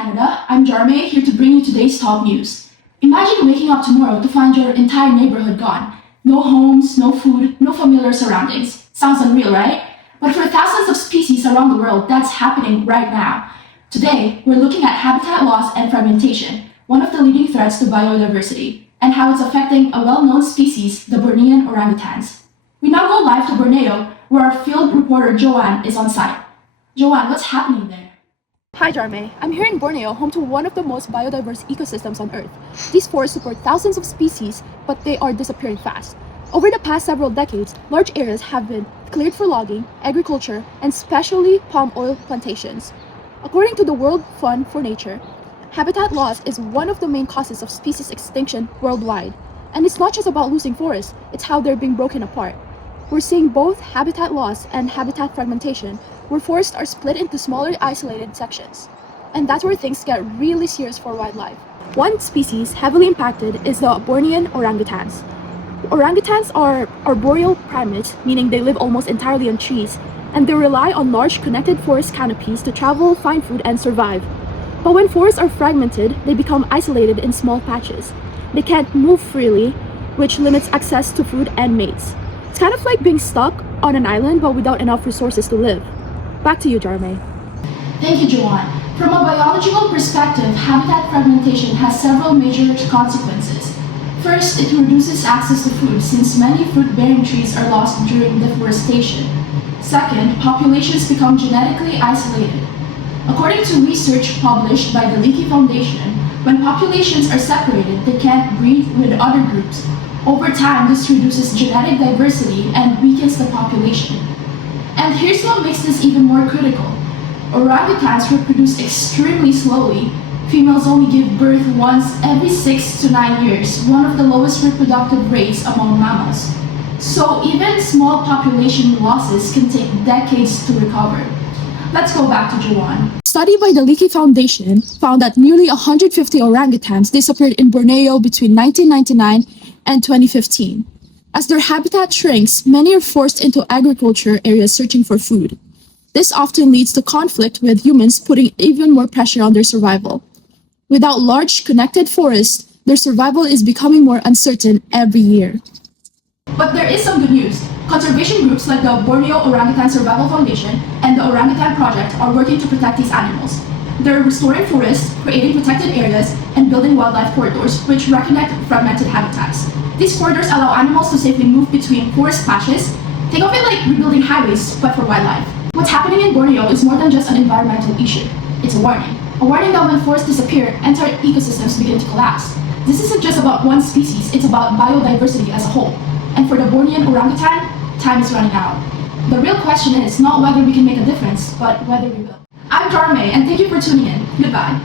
Canada, I'm Jarme, here to bring you today's top news. Imagine waking up tomorrow to find your entire neighborhood gone. No homes, no food, no familiar surroundings. Sounds unreal, right? But for thousands of species around the world, that's happening right now. Today, we're looking at habitat loss and fragmentation, one of the leading threats to biodiversity, and how it's affecting a well-known species, the Bornean orangutans. We now go live to Borneo, where our field reporter Joanne is on site. Joanne, what's happening there? Hi Jarme, I'm here in Borneo, home to one of the most biodiverse ecosystems on Earth. These forests support thousands of species, but they are disappearing fast. Over the past several decades, large areas have been cleared for logging, agriculture, and especially palm oil plantations. According to the World Fund for Nature, habitat loss is one of the main causes of species extinction worldwide. And it's not just about losing forests, it's how they're being broken apart. We're seeing both habitat loss and habitat fragmentation, where forests are split into smaller isolated sections. And that's where things get really serious for wildlife. One species heavily impacted is the Bornean orangutans. Orangutans are arboreal primates, meaning they live almost entirely on trees, and they rely on large connected forest canopies to travel, find food, and survive. But when forests are fragmented, they become isolated in small patches. They can't move freely, which limits access to food and mates. It's kind of like being stuck on an island but without enough resources to live. Back to you, Jarme. Thank you, Joanne. From a biological perspective, habitat fragmentation has several major consequences. First, it reduces access to food since many fruit-bearing trees are lost during deforestation. Second, populations become genetically isolated. According to research published by the Leakey Foundation, when populations are separated, they can't breed with other groups. Over time, this reduces genetic diversity and weakens the population. And here's what makes this even more critical. Orangutans reproduce extremely slowly. Females only give birth once every 6 to 9 years, one of the lowest reproductive rates among mammals. So even small population losses can take decades to recover. Let's go back to Joanne. A study by the Leakey Foundation found that nearly 150 orangutans disappeared in Borneo between 1999 and 2015. As their habitat shrinks, many are forced into agriculture areas searching for food. This often leads to conflict with humans, putting even more pressure on their survival. Without large, connected forests, their survival is becoming more uncertain every year. But there is some good news. Conservation groups like the Borneo Orangutan Survival Foundation and the Orangutan Project are working to protect these animals. They're restoring forests, creating protected areas, and building wildlife corridors which reconnect fragmented habitats. These corridors allow animals to safely move between forest patches. Think of it like rebuilding highways, but for wildlife. What's happening in Borneo is more than just an environmental issue. It's a warning. A warning that when forests disappear, entire ecosystems begin to collapse. This isn't just about one species, it's about biodiversity as a whole. And for the Bornean orangutan, time is running out. The real question is not whether we can make a difference, but whether we will. I'm Jarme, and thank you for tuning in. Goodbye.